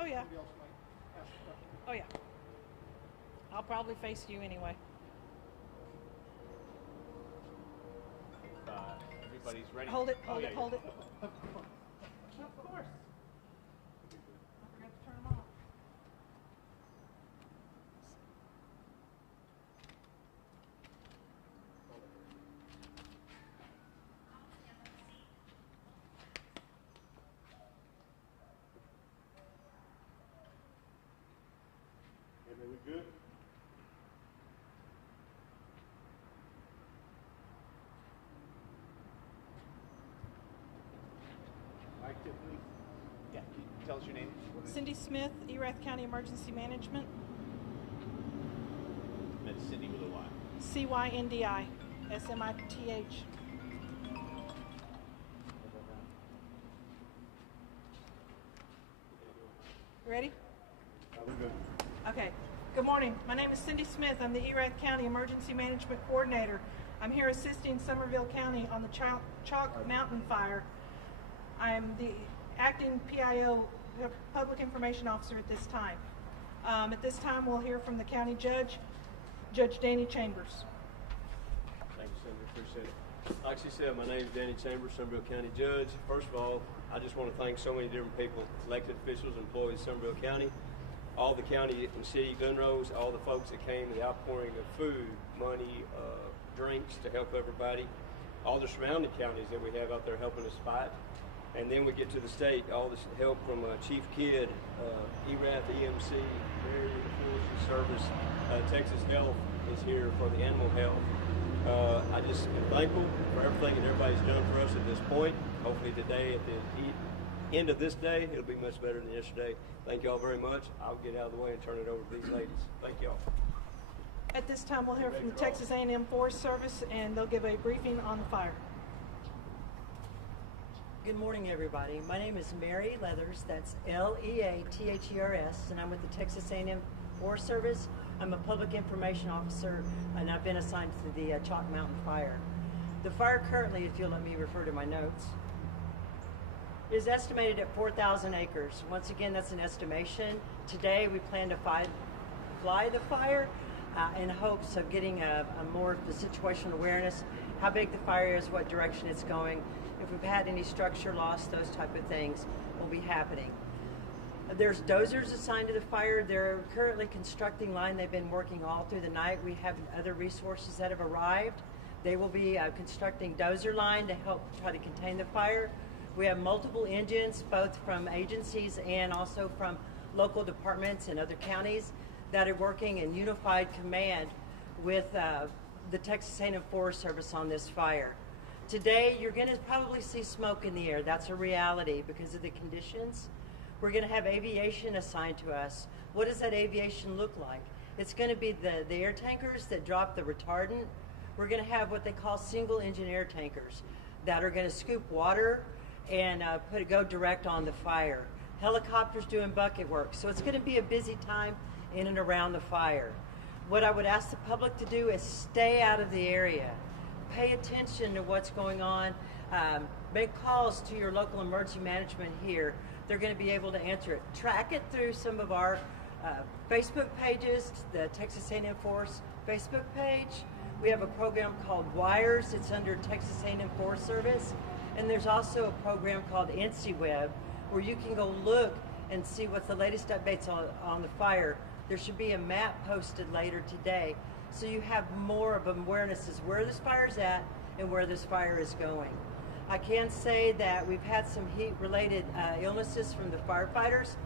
Oh, yeah. Somebody else might ask a question. Oh, yeah. I'll probably face you anyway. Everybody's ready. Hold it, Oh, hold yeah, it, yeah. hold it. Of course. I forgot to turn them off. Everything good? Mike, Tiffany? Yeah. Can you tell us your name? What is Cindy Smith, Erath County Emergency Management, That's Cindy with a Y. CYNDI, SMITH. Ready? We're good. Okay. Good morning. My name is Cindy Smith. I'm the Erath County Emergency Management Coordinator. I'm here assisting Somervell County on the Chalk Mountain Fire. I'm the acting PIO, Public Information Officer at this time. At this time, we'll hear from the county judge, Judge Danny Chambers. Thank you, Senator. Appreciate it. Like she said, my name is Danny Chambers, Somervell County Judge. First of all, I just want to thank so many different people, elected officials, employees of Somervell County, all the county and city gunros, all the folks that came, the outpouring of food, money, drinks to help everybody, all the surrounding counties that we have out there helping us fight. And then we get to the state, all this help from Chief Kidd, ERAF, EMC, Mary Forestry Service, Texas Health is here for the animal health. I just am thankful for everything that everybody's done for us at this point. Hopefully today, at the end of this day, it'll be much better than yesterday. Thank y'all very much. I'll get out of the way and turn it over to these ladies. Thank y'all. At this time, we'll hear from the Texas A&M Forest Service, and they'll give a briefing on the fire. Good morning, everybody. My name is Mary Leathers. That's Leathers, and I'm with the Texas A&M Forest Service. I'm a public information officer, and I've been assigned to the Chalk Mountain Fire. The fire currently, if you'll let me refer to my notes, is estimated at 4,000 acres. Once again, that's an estimation. Today, we plan to fly the fire in hopes of getting a more of the situational awareness, how big the fire is, what direction it's going. If we've had any structure loss, those type of things will be happening. There's dozers assigned to the fire. They're currently constructing line. They've been working all through the night. We have other resources that have arrived. They will be constructing dozer line to help try to contain the fire. We have multiple engines, both from agencies and also from local departments and other counties that are working in unified command with the Texas A&M Forest Service on this fire. Today, you're going to probably see smoke in the air. That's a reality because of the conditions. We're going to have aviation assigned to us. What does that aviation look like? It's going to be the air tankers that drop the retardant. We're going to have what they call single engine air tankers that are going to scoop water and go direct on the fire. Helicopters doing bucket work. So it's going to be a busy time in and around the fire. What I would ask the public to do is stay out of the area. Pay attention to what's going on. Make calls to your local emergency management here. They're going to be able to answer it. Track it through some of our Facebook pages, the Texas A&M Forest Facebook page. We have a program called Wires. It's under Texas A&M Forest Service. And there's also a program called InstaWeb where you can go look and see what's the latest updates on the fire. There should be a map posted later today so you have more of awareness as where this fire's at and where this fire is going. I can say that we've had some heat-related illnesses from the firefighters.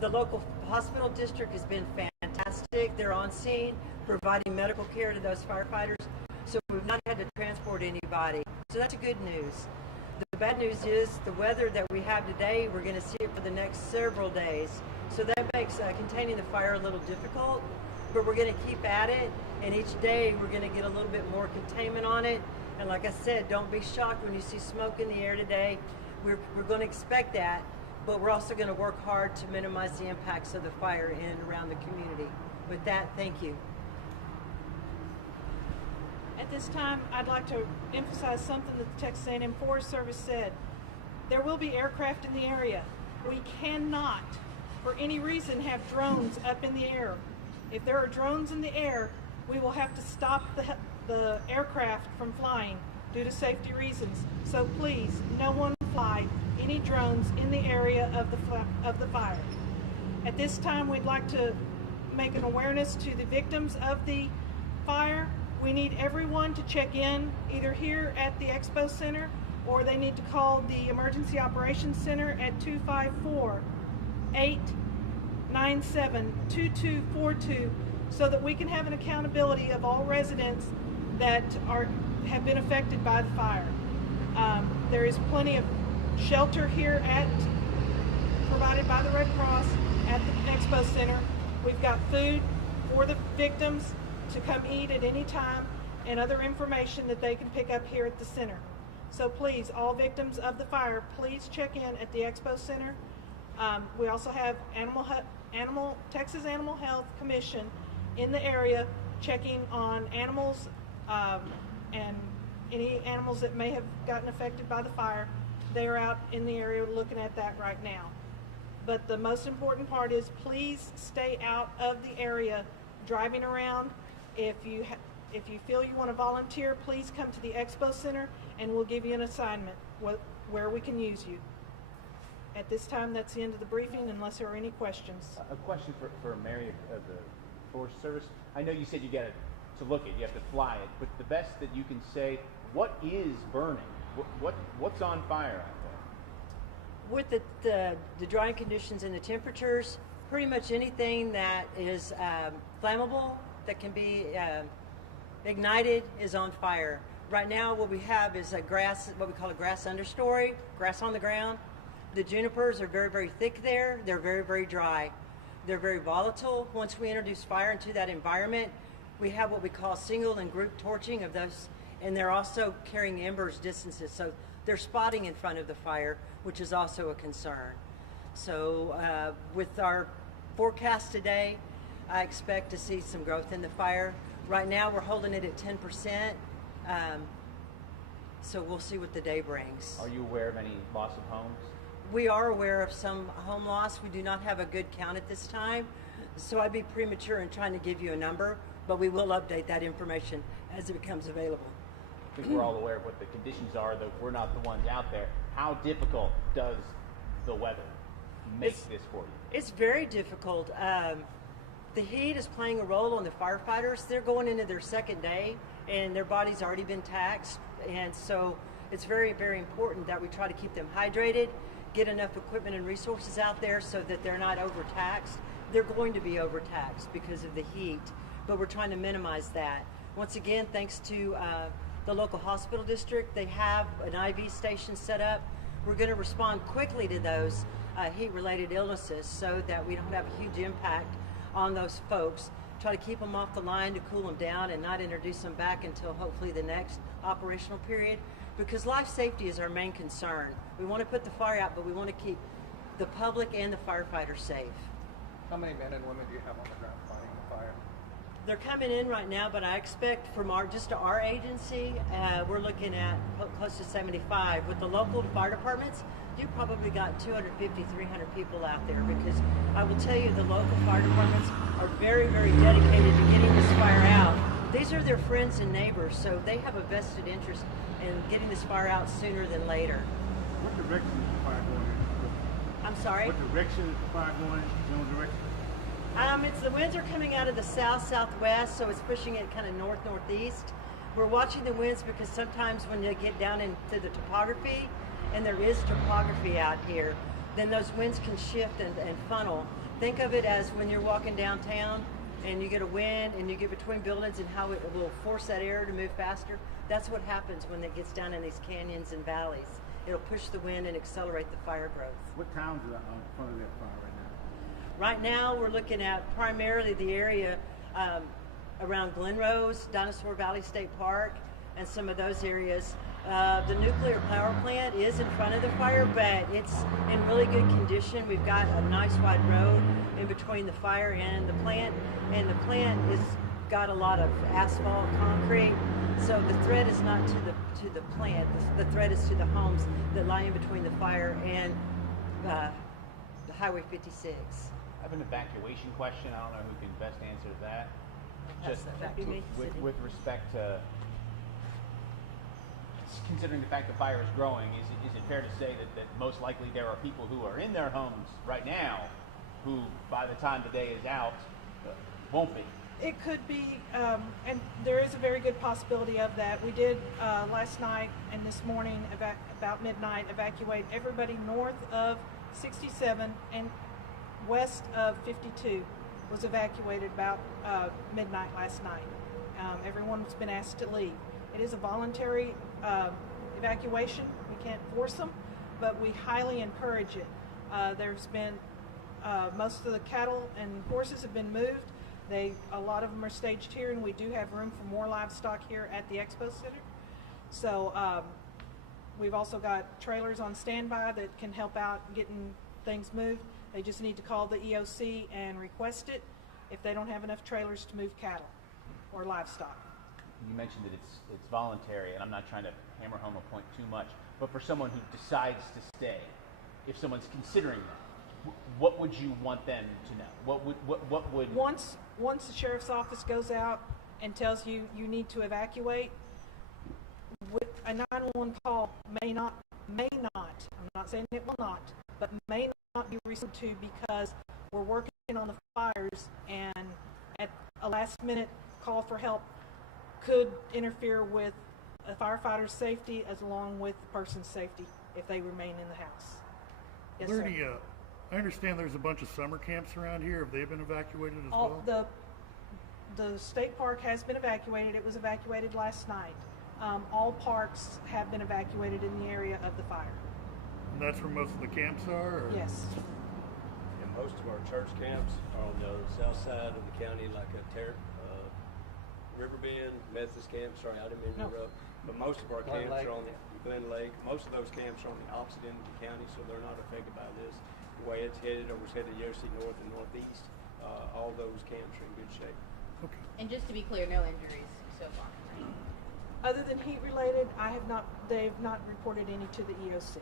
The local hospital district has been fantastic. They're on scene, providing medical care to those firefighters. So we've not had to transport anybody. So that's good news. The bad news is the weather that we have today, we're going to see it for the next several days. So that makes containing the fire a little difficult, but we're going to keep at it. And each day we're going to get a little bit more containment on it. And like I said, don't be shocked when you see smoke in the air today. We're going to expect that, but we're also going to work hard to minimize the impacts of the fire in and around the community. With that, thank you. At this time, I'd like to emphasize something that the Texas A&M Forest Service said. There will be aircraft in the area. We cannot for any reason, have drones up in the air. If there are drones in the air, we will have to stop the aircraft from flying due to safety reasons. So please, no one fly any drones in the area of the fire. At this time, we'd like to make an awareness to the victims of the fire. We need everyone to check in either here at the Expo Center, or they need to call the Emergency Operations Center at 254-897-2242 so that we can have an accountability of all residents that have been affected by the fire. There is plenty of shelter here provided by the Red Cross at the Expo Center. We've got food for the victims to come eat at any time, and other information that they can pick up here at the center. So please, all victims of the fire, please check in at the Expo Center. We also have Texas Animal Health Commission in the area checking on animals and any animals that may have gotten affected by the fire. They're out in the area looking at that right now. But the most important part is please stay out of the area driving around. If you feel you want to volunteer, please come to the Expo Center and we'll give you an assignment where we can use you. At this time, that's the end of the briefing unless there are any questions. A question for Mary of the Forest Service. I know you said you got to look it, you have to fly it, but the best that you can say, what is burning? What's on fire out there? With the drying conditions and the temperatures, pretty much anything that is flammable, that can be ignited, is on fire. Right now what we have is what we call a grass understory, grass on the ground. The junipers are very, very thick there. They're very, very dry. They're very volatile. Once we introduce fire into that environment, we have what we call single and group torching of those, and they're also carrying embers distances. So they're spotting in front of the fire, which is also a concern. So with our forecast today, I expect to see some growth in the fire. Right now we're holding it at 10%, so we'll see what the day brings. Are you aware of any loss of homes? We are aware of some home loss. We do not have a good count at this time, so I'd be premature in trying to give you a number, but we will update that information as it becomes available. I think we're all aware of what the conditions are, though we're not the ones out there. How difficult does the weather make this for you? It's very difficult. The heat is playing a role on the firefighters. They're going into their second day and their body's already been taxed, and so it's very, very important that we try to keep them hydrated, get enough equipment and resources out there so that they're not overtaxed. They're going to be overtaxed because of the heat, but we're trying to minimize that. Once again, thanks to the local hospital district, they have an IV station set up. We're going to respond quickly to those heat-related illnesses so that we don't have a huge impact on those folks. Try to keep them off the line to cool them down and not introduce them back until hopefully the next operational period, because life safety is our main concern. We want to put the fire out, but we want to keep the public and the firefighters safe. How many men and women do you have on the ground fighting the fire? They're coming in right now, but I expect from our agency, we're looking at close to 75. With the local fire departments, you probably got 250, 300 people out there, because I will tell you the local fire departments are very, very dedicated to getting this fire out. These are their friends and neighbors, so they have a vested interest in getting this fire out sooner than later. What direction is the fire going in? I'm sorry? What direction is the fire going in? General direction? The winds are coming out of the south-southwest, so it's pushing it kind of north-northeast. We're watching the winds because sometimes when you get down into the topography, and there is topography out here, then those winds can shift and funnel. Think of it as when you're walking downtown and you get a wind and you get between buildings and how it will force that air to move faster. That's what happens when it gets down in these canyons and valleys. It'll push the wind and accelerate the fire growth. What towns are in front of that fire right now? Right now, we're looking at primarily the area around Glen Rose, Dinosaur Valley State Park, and some of those areas. The nuclear power plant is in front of the fire, but it's in really good condition. We've got a nice wide road in between the fire and the plant has got a lot of asphalt, concrete. So the threat is not to the plant. The threat is to the homes that lie in between the fire and the Highway 56. I have an evacuation question. I don't know who can best answer that. Just That'd be me. with respect to considering the fact the fire is growing, is it fair to say that most likely there are people who are in their homes right now who, by the time the day is out, won't be? It could be, and there is a very good possibility of that. We did last night and this morning, about midnight, evacuate everybody north of 67 and west of 52 was evacuated about midnight last night. Everyone's been asked to leave. It is a voluntary evacuation. We can't force them, but we highly encourage it. There's been most of the cattle and horses have been moved. A lot of them are staged here, and we do have room for more livestock here at the Expo Center. So we've also got trailers on standby that can help out getting things moved. They just need to call the EOC and request it if they don't have enough trailers to move cattle or livestock. You mentioned that it's voluntary, and I'm not trying to hammer home a point too much, but for someone who decides to stay, if someone's considering that, what would you want them to know? What would Once the sheriff's office goes out and tells you you need to evacuate, with a 911 call may not, I'm not saying it will not, but may not be listened to because we're working on the fires, and at a last minute call for help could interfere with a firefighter's safety as along with the person's safety if they remain in the house. Yes, sir. Bernie, I understand there's a bunch of summer camps around here. Have they been evacuated as well? The state park has been evacuated. It was evacuated last night. All parks have been evacuated in the area of the fire. And that's where most of the camps are? Or? Yes. And most of our church camps are on the south side of the county, like a Riverbend, Methodist camp. Sorry, I didn't mean to interrupt. But most of our Glen camps Lake. are on the Glen Lake. Most of those camps are on the opposite end of the county, so they're not affected by this. The way it's headed, or was headed yesterday, north and northeast. All those camps are in good shape. Okay. And just to be clear, no injuries so far. Right? Other than heat related, they've not reported any to the EOC.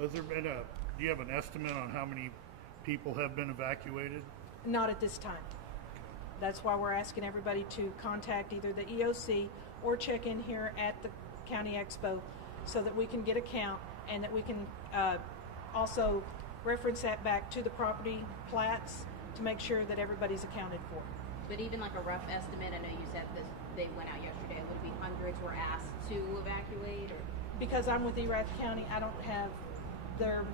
Has there been do you have an estimate on how many people have been evacuated? Not at this time. That's why we're asking everybody to contact either the EOC or check in here at the County Expo so that we can get a count and that we can also reference that back to the property plats to make sure that everybody's accounted for. But even like a rough estimate, I know you said this, they went out yesterday, would it be hundreds were asked to evacuate? Or? Because I'm with Erath County, I don't have their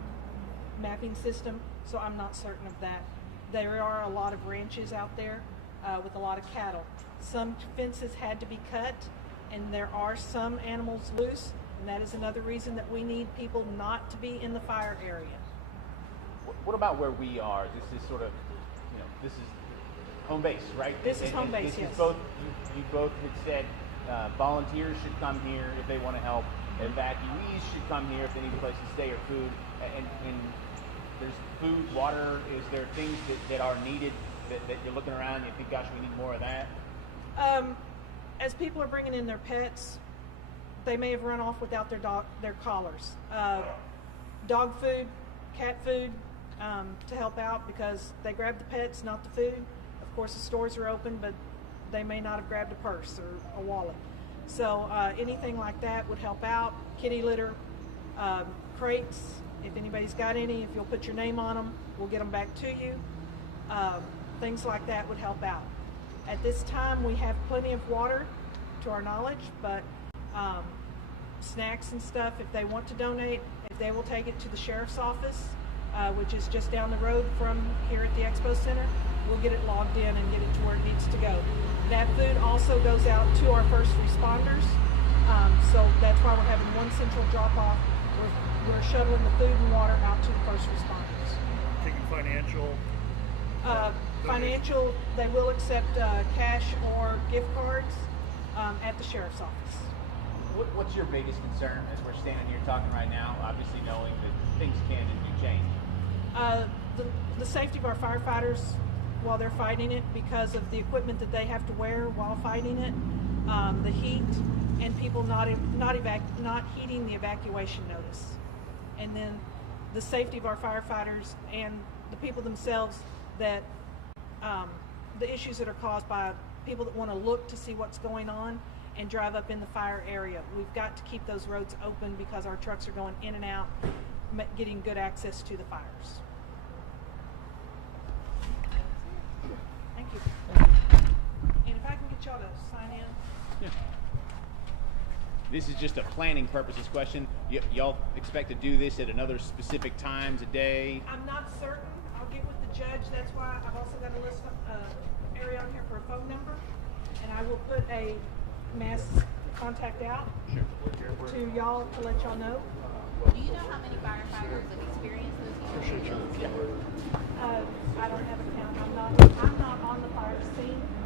mapping system, so I'm not certain of that. There are a lot of ranches out there with a lot of cattle. Some fences had to be cut, and there are some animals loose, and that is another reason that we need people not to be in the fire area. What about where we are? This is sort of, this is home base, right? This is home base, yes. You both had said volunteers should come here if they want to help. Evacuees should come here if they need a place to stay or food. And there's food, water. Is there things that are needed that you're looking around and you think, gosh, we need more of that? As people are bringing in their pets, they may have run off without their collars. Dog food, cat food, to help out because they grabbed the pets, not the food. Of course, the stores are open, but they may not have grabbed a purse or a wallet. So anything like that would help out. Kitty litter, crates, if anybody's got any, if you'll put your name on them, we'll get them back to you. Things like that would help out. At this time, we have plenty of water to our knowledge, but snacks and stuff, if they want to donate, if they will take it to the sheriff's office, which is just down the road from here at the Expo Center, we'll get it logged in and get it to where it needs to go. That food also goes out to our first responders, so that's why we're having one central drop-off. We're shuttling the food and water out to the first responders. Taking financial? Financial, they will accept cash or gift cards at the sheriff's office. What's your biggest concern as we're standing here talking right now, obviously knowing that things can and do change? The safety of our firefighters while they're fighting it because of the equipment that they have to wear while fighting it, the heat, and people not heeding the evacuation notice. and then the safety of our firefighters and the people themselves, that the issues that are caused by people that want to look to see what's going on and drive up in the fire area. We've got to keep those roads open because our trucks are going in and out, getting good access to the fires. Thank you. And if I can get y'all to sign in. Yeah. This is just a planning purposes question. Y'all expect to do this at another specific times a day? I'm not certain. I'll get with the judge. That's why I've also got a list area on here for a phone number, and I will put a mass contact out to y'all to let y'all know. Do you know how many firefighters have experienced those issues? I don't have a